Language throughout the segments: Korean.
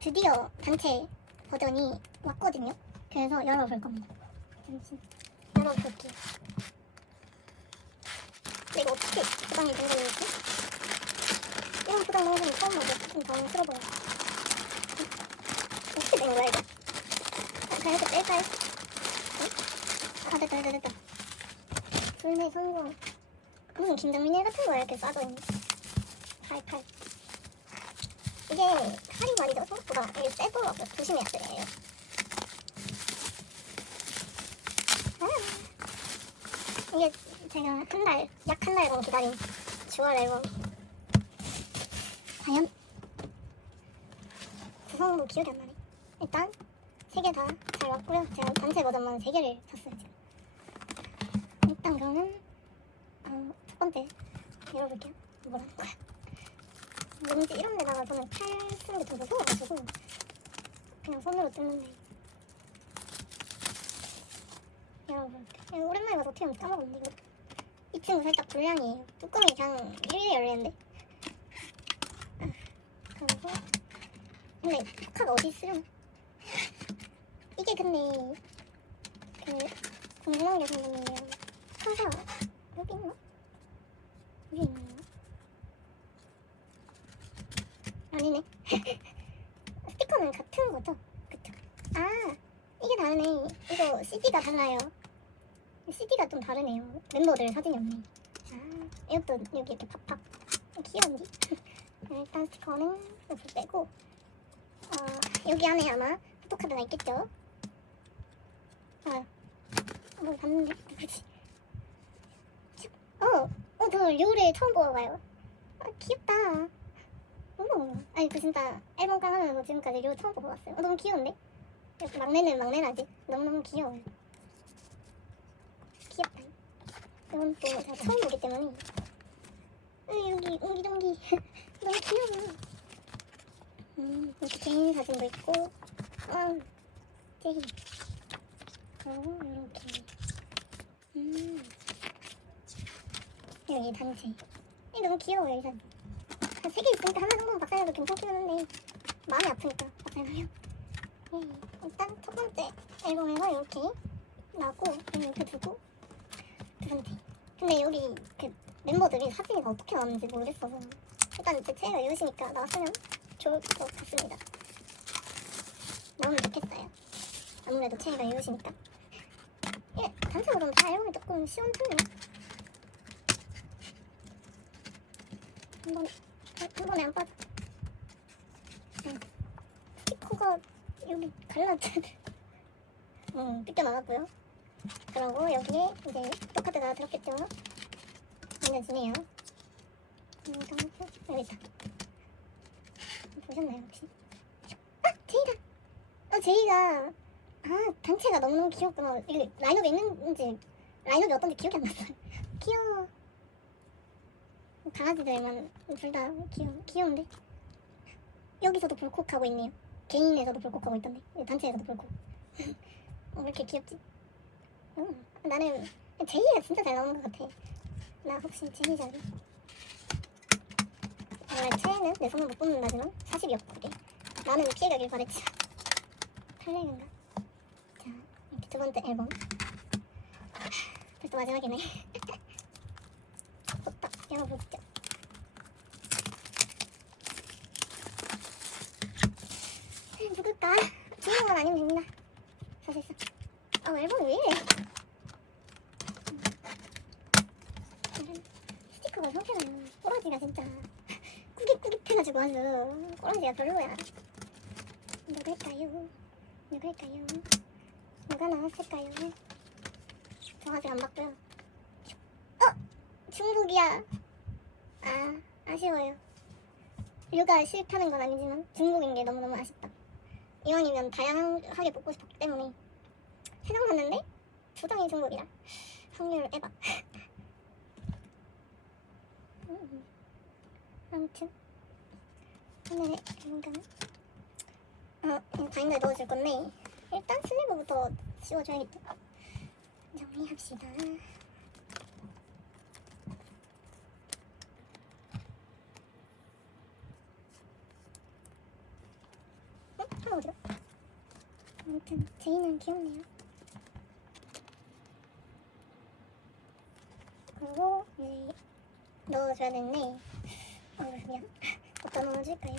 드디어 단체 버전이 왔거든요. 그래서 열어볼 겁니다. 잠시 열어볼게요. 근데 이거 어떻게 포장이 된 거였지? 이런 포장 방송이 처음 봐서 좀 당황스러워 보여. 어떻게 된 거야 이거? 아, 그냥 이렇게 뺄까요? 응? 아 됐다 됐다 됐다. 불매 성공. 무슨 김장민일 같은 거야 이렇게 싸져 있는. 팔팔. 이게 칼이 말이죠 생각보다 이게 세더라고요. 조심해야 돼요 아, 이게 제가 한 달, 약 한 달간 기다린 9월 앨범. 과연? 구성도 기억이 안 나네. 일단 세 개 다 잘 왔고요. 제가 단체 버전만 세 개를 샀어요 지금. 일단 그러면 어, 첫 번째 열어볼게요. 뭐라는 거야 뭔지 이런 데다가 저는 팔 쓰는 게좀 무서워가지고 그냥 손으로 뜯는데 이거 오랜만에 봐서 어떻게 하는지 까먹었는데 이 친구 살짝 불량이에요. 뚜껑이 그냥 일일이 열리는데. 아, 그리고 근데 포카가 어디 있으려나? 이게 근데 그 궁금한 게 생겼는데요. 포카가 여기 있나? 위에 있나? 아니네. 스티커는 같은 거죠? 그쵸? 아, 이게 다르네. 이거 CD가 달라요. CD가 좀 다르네요. 멤버들 사진이 없네. 아, 이것도 여기 이렇게 팍팍. 귀여운데? 일단 스티커는 이렇게 빼고, 어, 여기 안에 아마 포토카드가 있겠죠? 아, 뭐 봤는데? 누구지? 어, 어, 저 료를 처음 보아봐요. 아, 귀엽다. 어머, 아니 그 진짜 앨범 까면서 지금까지 료 처음 뽑아봤어요. 어, 너무 귀여운데? 막내는 막내라지. 너무너무 귀여워요. 귀엽다. 이건 또 제가 처음 보기 때문에. 으, 여기 옹기종기 너무 귀여워. 음, 이렇게 개인 사진도 있고, 아, 제이. 그리고 이렇게. 음, 여기 단체. 이 너무 귀여워요 이 사진. 세 개 있으니까 하나 정도는 박살내도 괜찮긴 한데 마음이 아프니까 박살나요. 예, 일단 첫 번째 앨범에서 이렇게 나고 이렇게 두고 두 번째. 근데 여기 그 멤버들이 사진이 다 어떻게 나왔는지 모르겠어서 일단 제 채가 이으시니까 나왔으면 좋을 것 같습니다. 나오면 좋겠어요. 아무래도 채가 이으시니까. 예, 단체로는 다 앨범이 조금 시원찮네요. 한번 한 번에 안 빠져. 응. 스티커가 여기 갈라져. 응, 뜯겨 나갔고요. 그리고 여기에 이제 포토카드가 들었겠죠. 알려지네요. 음, 여기 있다. 보셨나요 혹시? 아, 제이다. 아, 제이가 아 단체가 너무너무 귀엽구나. 이게 라인업에 있는지 라인업이 어떤지 기억이 안 났어요. 귀여워. 강아지들만 둘 다 귀여워, 귀여운데? 여기서도 볼콕하고 있네요. 개인에서도 볼콕하고 있던데. 단체에서도 볼콕 어, 왜 이렇게 귀엽지? 어, 나는 제이가 진짜 잘 나오는 것 같아. 나 혹시 제이 잘해? 원래 최애는 내 손을 못 뽑는다지만 사실이었고 그게 나는 피해가길 바랬지. 탈레인가? 자 이렇게 두 번째 앨범. 벌써 마지막이네. 좋다 열어보시 죠 누굴까? 주인공은 아니면 됩니다 사실상 아 앨범이 왜 이래 음, 스티커가 상태가 꼬라지가 진짜 꾸깃꾸깃해가지고 아주 꼬라지가 별로야 누굴까요? 누굴까요? 누가 나왔을까요? 저 아직 안 봤고요 어! 중국이야 아 아쉬워요 류가 싫다는 건 아니지만 중국인 게 너무너무 아쉽다 이왕이면 다양하게 뽑고 싶었기 때문에 세 장 샀는데? 두 장이 중국이라 확률 음, 아무튼 오늘의 앨범가는 어 바인더에 넣어줄 건데 일단 슬리브부터 씌워줘야겠다. 정리합시다 아무튼 제이는 귀엽네요. 그리고 이제 넣어줘야 되는데 아 미안 어디다 넣어줄까요?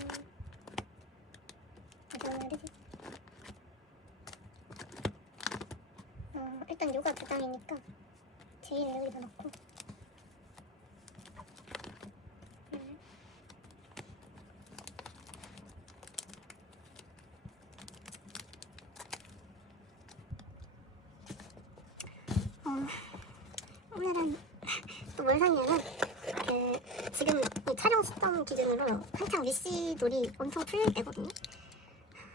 어디다 넣어야 되지? 어 일단 요가 부장이니까 제이는 여기다 넣고 음. 어, 오늘은 또 뭘 샀냐면 그 지금 이 촬영 시점 기준으로 한창 위시 돌이 엄청 풀릴 때거든요.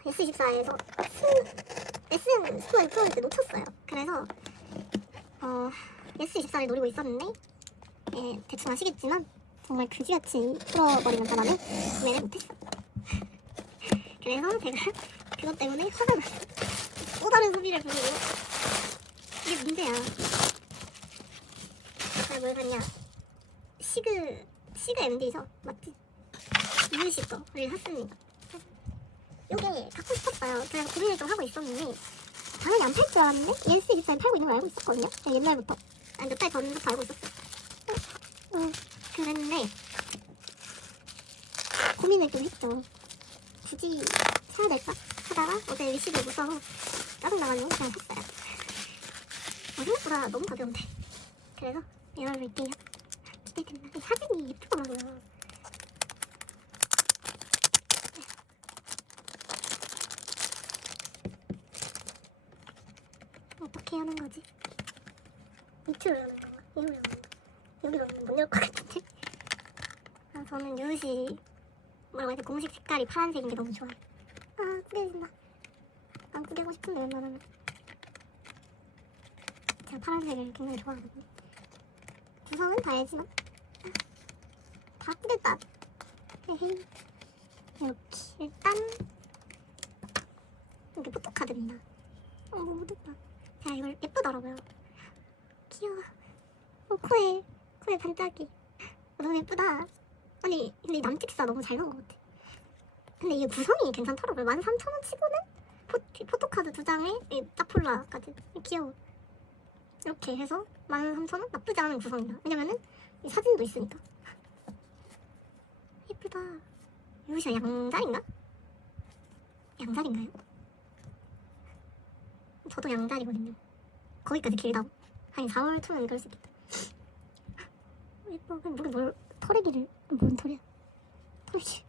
S24에서 SM 스코어 프로젝트 놓쳤어요. 그래서 어, S24를 노리고 있었는데 예, 대충 아시겠지만 정말 그지같이 풀어버리는 바람에 구매를 못했어. 그래서 제가 그것 때문에 화가 났어. 또 다른 소비를 보고 이게 문제야. 내가 뭘 샀냐? 시그 시그 MD죠, 맞지? 유시 거를 샀습니다. 요게 갖고 싶었어요. 그래서 고민을 좀 하고 있었는데 당연히 안 팔 줄 알았는데 ES 24에 팔고 있는 걸 알고 있었거든요. 옛날부터 한몇달 전부터 알고 있었어요. 어, 어, 그랬는데 고민을 좀 했죠. 굳이 사야 될까? 하다가 어제 위시를 못 사서 짜증나가지고 그냥 샀어요. 어, 생각보다 너무 가벼운데. 그래서 열어볼게요. 기대된다. 이 사진이 예쁘더라고요. 어떻게 하는 거지? 밑으로 여는 건가? 위로 여는 건가? 여기로 여는 못열 것 같은데? 아, 저는 유시 뭐라고 해야 돼? 공식 색깔이 파란색인 게 너무 좋아요. 아, 구겨진다. 안 구겨고 싶은데 웬만하면. 제가 파란색을 굉장히 좋아하거든요. 구성은 다 알지만 다 꾸겼다. 헤헤. 이렇게 일단 이게 포토카드입니다. 어, 묻 자, 이걸 예쁘더라고요. 귀여워. 어, 코에 코에 반짝이. 어, 너무 예쁘다. 아니, 근데 이 남직사 너무 잘 나온 것 같아. 근데 이게 구성이 괜찮더라고요. 13,000원 치고는 포, 포토카드 두 장에 이 따폴라까지 귀여워. 이렇게 해서 13,000원? 나쁘지 않은 구성이다. 왜냐면은 이 사진도 있으니까. 예쁘다. 여기서 양자리인가? 양자리인가요? 저도 양자리거든요. 거기까지 길다고? 한 4월 초면 그럴 수 있겠다. 어, 예뻐. 그냥 뭘, 뭘 털애기를 뭔 털이야? 털기.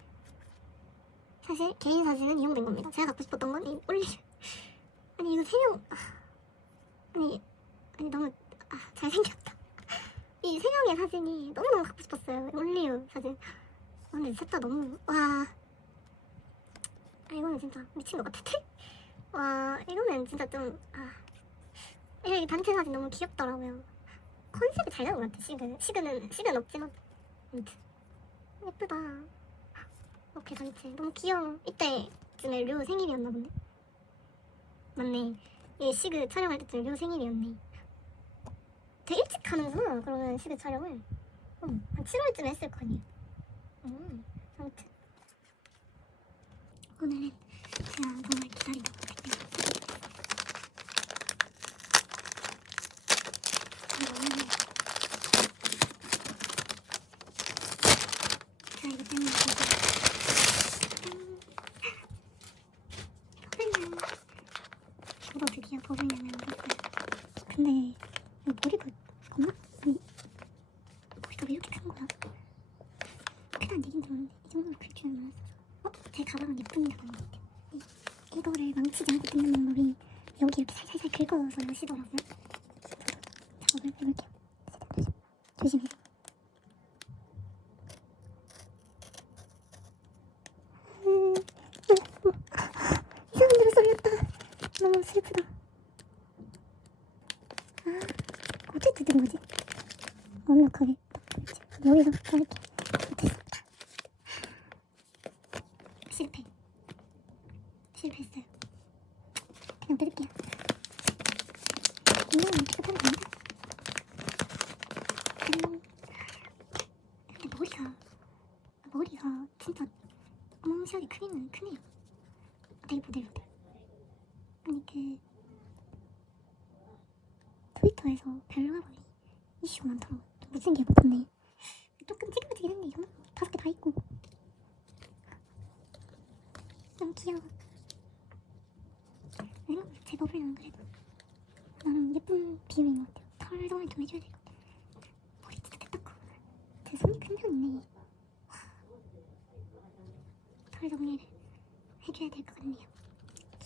사실 개인 사진은 이용된 겁니다. 제가 갖고 싶었던 건 이 올리. 아니 이거 세명 아니 아니 너무 아, 잘생겼다. 이 세 명의 사진이 너무 너무 갖고 싶었어요. 올리브 사진. 아, 근데 셋 다 너무 와. 아, 이거는 진짜 미친 것 같은데? 와 이거는 진짜 좀 아. 이 단체 사진 너무 귀엽더라고요. 컨셉이 잘 나온 것 같아. 시그 시그는 시그는 없지만 아무튼 예쁘다. 이렇게 단체 너무 귀여워. 이때쯤에 류 생일이었나 본데. 맞네. 이 시그 촬영할 때쯤 류 생일이었네. 되게 일찍 하는구나. 그러면 시그 촬영을 음, 한 7월쯤에 했을 거 아니에요. 음, 아무튼 오늘은 제가 정말 기다리고 있거든요. 이거는 제가 이거 때문에 지금 짠! 버블은 저도 드디어 버블을 만들었어요. 근데 이 머리가 겁나 아니 머리가 왜 이렇게 큰 거야? 크단 얘긴 들었는데 이 정도로 클 줄은 몰랐어서 어? 제 가방은 예쁜 가방인 것 같아요 이, 이거를 망치지 않고 뜯는 방법이 여기 이렇게 긁어서 하시더라고요 작업을 해볼게요 최대한 조심, 조심해서 음. 이상한 데로 쏠렸다 너무 슬프다 아 어떻게 뜯은 거지? 완벽하게? 여기서 이렇게 됐습니다. 실패. 실패했어요. 그냥 뜯을게요. 이거는 어떻게 하면 됩니다. 음. 근데 머리가 머리가 진짜 어마무시하게 크기는 크네요. 되게 보들보들. 아니 그 트위터에서 벨라벌리 이슈가. 좀 못생겨 못했네. 조금 찌그러지긴 한데 이거 다섯 개 다 있고 너무 귀여워. 생각보다 제법이랑 그래도 나름 예쁜 비율인 것 같아요. 털 정리 좀 해줘야 될 것 같아. 머리 진짜 됐다고. 제 손이 큰 편이네. 털 정리를 해줘야 될 것 같네요.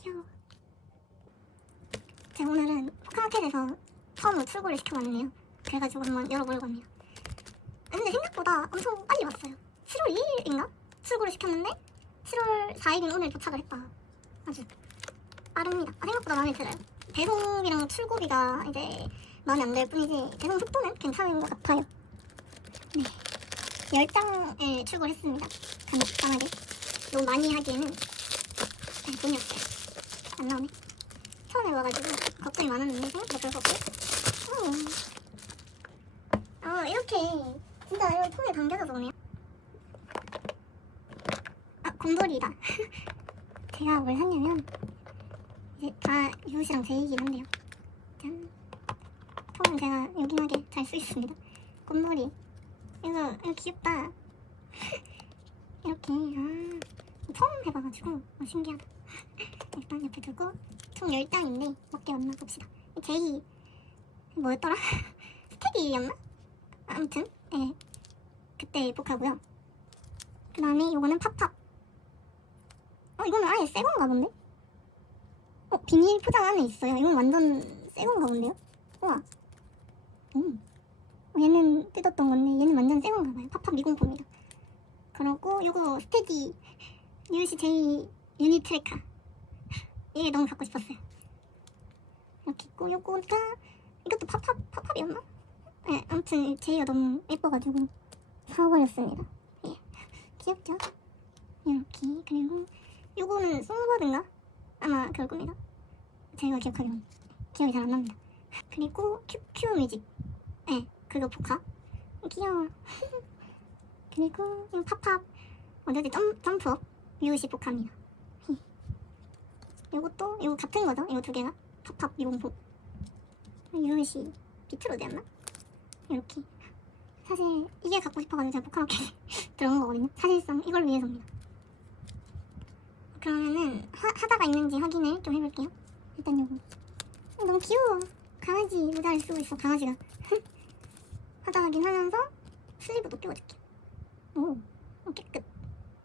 귀여워. 제가 오늘은 포카마켓에서 처음으로 출고를 시켜봤네요. 그래가지고 한번 열어보려고 합니다. 근데 생각보다 엄청 빨리 왔어요. 7월 2일인가? 출고를 시켰는데 7월 4일인 오늘 도착을 했다. 아주 빠릅니다. 아, 생각보다 마음에 들어요. 배송이랑 출고비가 이제 마음에 안 들 뿐이지 배송 속도는 괜찮은 것 같아요. 네. 10장을 출고했습니다. 간단하게. 너무 많이 하기에는 네, 돈이 없어요. 안 나오네. 처음에 와가지고 걱정이 많았는데 생각보다 별거 없고. 어. 아 이렇게 진짜 이런 통에 담겨져서 오네요. 아 곰돌이다. 제가 뭘 샀냐면 이제 다 이웃이랑 제 얘기긴 한데요. 짠. 통은 제가 요긴하게 잘 쓰고 있습니다. 곰돌이. 이거 이거 귀엽다. 이렇게 아 처음 해봐가지고 어, 신기하다. 일단 옆에 두고 총 10장인데 몇 개 왔나 봅시다. 제이 뭐였더라? 스테디였나? 아무튼 예 그때 복하고요. 그 다음에 요거는 팝팝. 어 이거는 아예 새 건가 본데? 어 비닐 포장 안에 있어요. 이건 완전 새 건가 본데요? 우와. 음. 어, 얘는 뜯었던 건데 얘는 완전 새 건가 봐요. 팝팝 미공포입니다. 그리고 요거 스테디 UCJ 유니 트래커. 이게 너무 갖고 싶었어요. 이렇게 있고 요거가 이것도 팝팝 팝팝이었나? 네, 아무튼 제이가 너무 예뻐가지고 사버렸습니다. 예, 귀엽죠? 이렇게 그리고 요거는 송버드인가? 아마 그럴 겁니다. 제가 기억하기로는 기억이 잘 안 납니다. 그리고 큐큐 뮤직, 네, 그거 포카 귀여워. 그리고 이거 팝팝 어제지 점 점프업 유시 포카입니다. 히. 요것도 이거 같은 거죠? 이거 두 개가 팝팝 미공포 유시 비트로드였나? 이렇게 사실 이게 갖고 싶어가지고 제가 포카마켓 들어온 거거든요 사실상 이걸 위해서입니다 그러면은 하, 하다가 있는지 확인을 좀 해볼게요. 일단 요거. 어, 너무 귀여워. 강아지 모자를 쓰고 있어 강아지가. 하다 확인 하면서 슬리브도 끼워줄게요 오 어, 깨끗.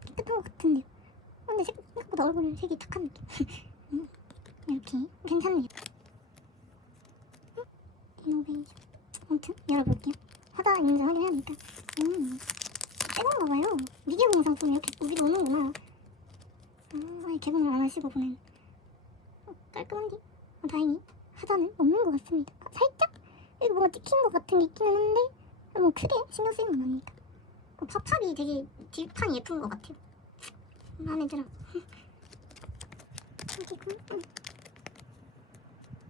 깨끗한 것 같은데요. 어, 근데 색- 생각보다 얼굴 색이 탁한 느낌. 음, 이렇게. 괜찮네요. 음, 이노베이션 아무튼 열어볼게요. 하다 있는지 확인해야 하니까. 음, 새건가 봐요. 미개봉 상품 이렇게 우리도 오는구나. 아, 아예 개봉을 안 하시고 보낸. 어, 깔끔한데? 아, 다행히 하다는 없는 것 같습니다. 아, 살짝? 여기 뭐가 찍힌 것 같은 게 있기는 한데 뭐 크게 신경 쓰이는 건 아니니까. 어, 팝팝이 되게 뒷판이 예쁜 것 같아요. 마음에 들어. 그리고 음.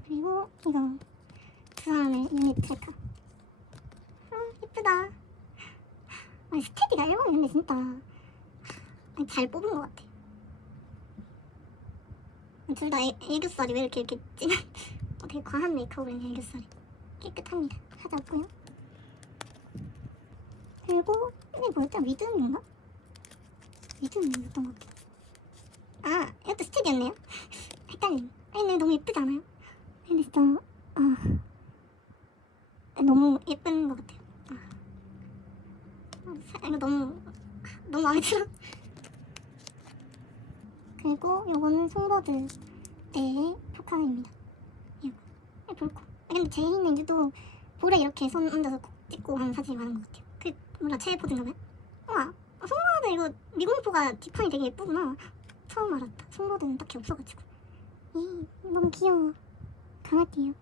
그리고 이거 두 사람의 유닛 트래커. 아 예쁘다. 아니 스테디가 앨범이 근데 진짜 아니, 잘 뽑은 것 같아. 둘 다 애교살이 왜 이렇게 이렇게 진한 어, 되게 과한 메이크업을 했네 애교살이 깨끗합니다. 하자 없고요. 그리고 이게 뭐였죠? 리듬인가? 리듬이었던 것 같아. 아 이것도 스테디였네요. 헷갈림. 아니 근데 너무 예쁘지 않아요? 근데 진짜 아 너무 예쁜 것 같아요. 아. 아, 사- 이거 너무 너무 마음에 들어. 그리고 요거는 송버드 의 포카입니다. 이거 이거 볼코. 아, 근데 제이는 유도 볼에 이렇게 손 얹어서 콕 찍고 하는 사진이 많은 것 같아요. 그 몰라 최애 포즈인가 봐요. 우와 아, 송버드 이거 미공포가 뒷판이 되게 예쁘구나. 처음 알았다. 송버드는 딱히 없어가지고. 이 너무 귀여워. 강아지예요.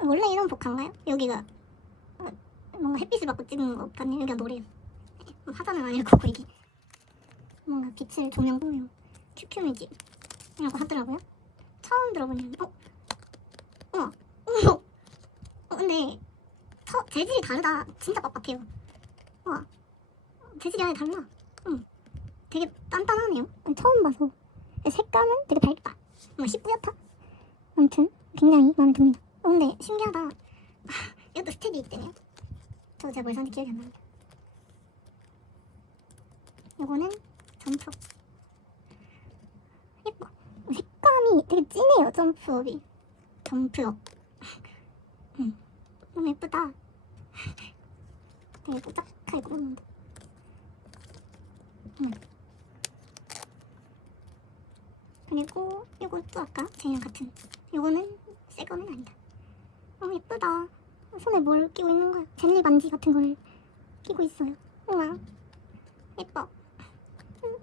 원래 이런 복한가요? 여기가 어, 뭔가 햇빛을 받고 찍은 것 같네요. 여기가 노래요. 어, 화자는 아니고 이게 뭔가 빛을 조명 보면 큐큐 뮤직이라고 하더라고요. 처음 들어보는 어? 어 근데 처, 재질이 다르다. 진짜 빡빡해요. 우와 재질이 아예 달라. 응. 되게 단단하네요. 처음 봐서 색감은 되게 밝다. 뭐 10부였다? 아무튼 굉장히 마음에 듭니다. 어, 근데 신기하다. 아, 이것도 스텝이 있대요. 저 제가 뭘 샀는지 기억이 안 납니다. 요거는 점프. 예뻐. 색감이 되게 진해요, 점프업이. 점프업. 음, 너무 예쁘다. 되게 그런다. 음. 그리고 요것도 아까 쟤랑 같은. 요거는 새 거는 아니다. 어 예쁘다. 손에 뭘 끼고 있는 거야? 젤리 반지 같은 거를 끼고 있어요. 우와 예뻐. 음.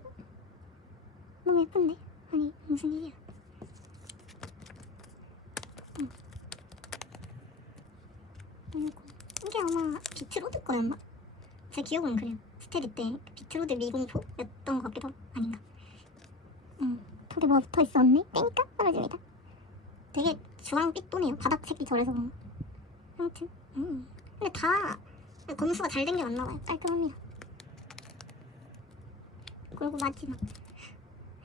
너무 예쁜데? 아니 무슨 일이야? 음. 그리고 이게 아마 비트로드 거였나? 제 기억은 그래요. 스테디 때 비트로드 미공포였던 것 같기도 아닌가? 음, 톡에 뭐가 붙어 있었네? 땡까? 떨어집니다. 되게 주황빛 도네요. 바닥 색이 저래서 그런가? 아무튼 음. 근데 다 검수가 잘 된게안 나와요. 깔끔합니다. 그리고 마지막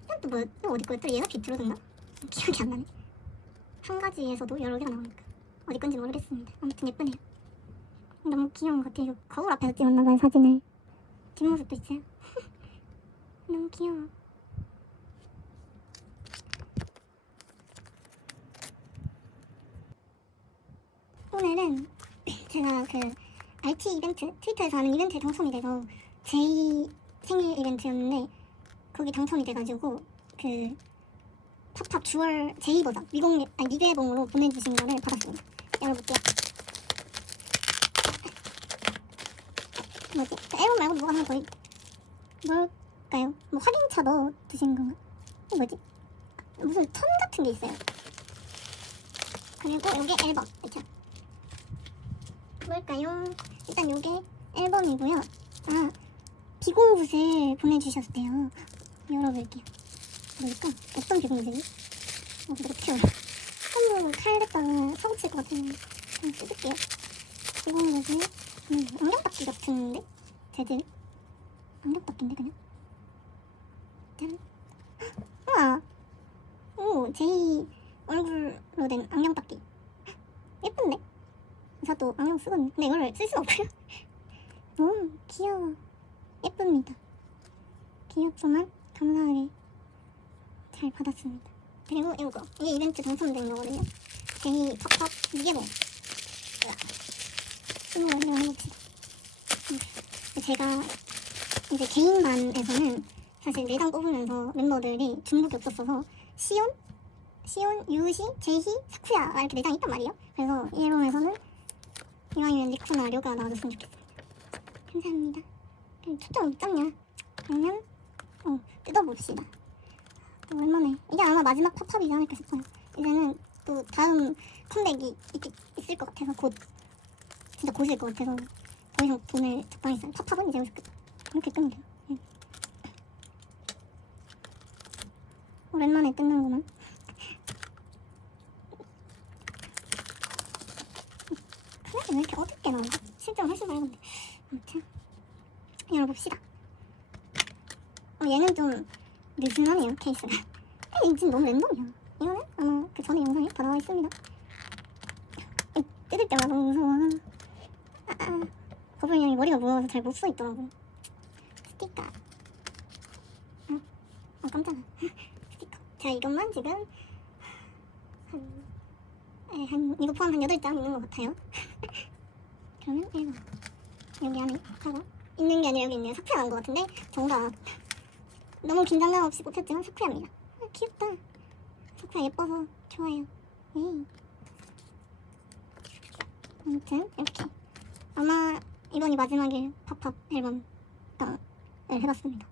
이건 또 뭐야? 또 어디 거였죠? 얘가 비트로드인가? 기억이 안 나네. 한 가지에서도 여러 개가 나오니까 어디 건지 모르겠습니다. 아무튼 예쁘네요. 너무 귀여운 것 같아요. 거울 앞에서 찍었나 봐요 사진을. 뒷모습도 있어요. 너무 귀여워. 오늘은 제가 그 RT 이벤트 트위터에서 하는 이벤트에 당첨이 돼서 제이 생일 이벤트였는데 거기 당첨이 돼가지고 그 팝팝 주얼 제이 버전 미공 아니 미개봉으로 보내주신 거를 받았습니다. 열어볼게요. 뭐지? 앨범 말고 뭐가 하나 더 있... 뭘까요? 뭐 확인차 넣어 두신 건가? 뭐지? 무슨 천 같은 게 있어요. 그리고 이게 앨범 그쵸? 뭘까요? 일단 요게 앨범이고요. 아 비공굿을 보내주셨대요. 열어볼게요. 뭘까? 어떤 비공굿이? 어, 근데 어떻게 열어? 한번 칼에다가 사고 칠 것 같은데 그냥 뜯을게요. 비공굿을 음, 안경닦기 같은데? 쟤들? 안경닦기인데 그냥? 짠. 우와! 오 제이 얼굴로 된 안경닦기. 예쁜데? 저도 안경 쓰거든요. 근데 이걸 쓸 수 없어요. 오 귀여워. 예쁩니다. 귀엽지만 감사하게 잘 받았습니다 그리고 이거 이게 이벤트 당첨된 거거든요 제이 팝팝 미개봉 이거 먼저 해봅시다 음. 제가 이제 개인반에서는 사실 내당 뽑으면서 멤버들이 중복이 없었어서 시온, 시온, 유시, 제희, 사쿠야 이렇게 내장이 있단 말이에요. 그래서 이 앨범에서는 이왕이면 리쿠나 료가 나와줬으면 좋겠습니다. 감사합니다. 초점 어쩌냐? 그러면 어, 뜯어봅시다. 또 얼마나 이게 아마 마지막 팝팝이지 않을까 싶어요. 이제는 또 다음 컴백이 있, 있을 것 같아서 곧 진짜 곧일 것 같아서 더 이상 돈을 적당히 써요. 팝팝은 이제 여기서 끝. 이렇게 끄면 돼요. 예. 오랜만에 뜯는구만. 그래 왜 이렇게 어둡게 나오지? 실제로 훨씬 밝은데. 아무튼 열어봅시다. 어, 얘는 좀 느슨하네요 케이스가. 근데 너무 랜덤이야. 이거는 아마 그 전에 영상에 다 나와 있습니다. 이, 뜯을 때마다 너무 무서워. 아, 아. 거북이 형이 머리가 무거워서 잘 못 써 있더라고. 스티커. 어, 어 깜짝아. 스티커. 제가 이것만 지금 한, 에, 한 이거 포함 한 8장 있는 것 같아요. 그러면 1번. 여기 안에 하고 있는 게 아니라 여기 있네요. 나온 것 같은데 정답. 너무 긴장감 없이 뽑혔지만 사쿠야입니다. 아, 귀엽다. 사쿠야 예뻐서 좋아요. 예. 아무튼 이렇게 아마 이번이 마지막일 팝팝 앨범 을 해봤습니다.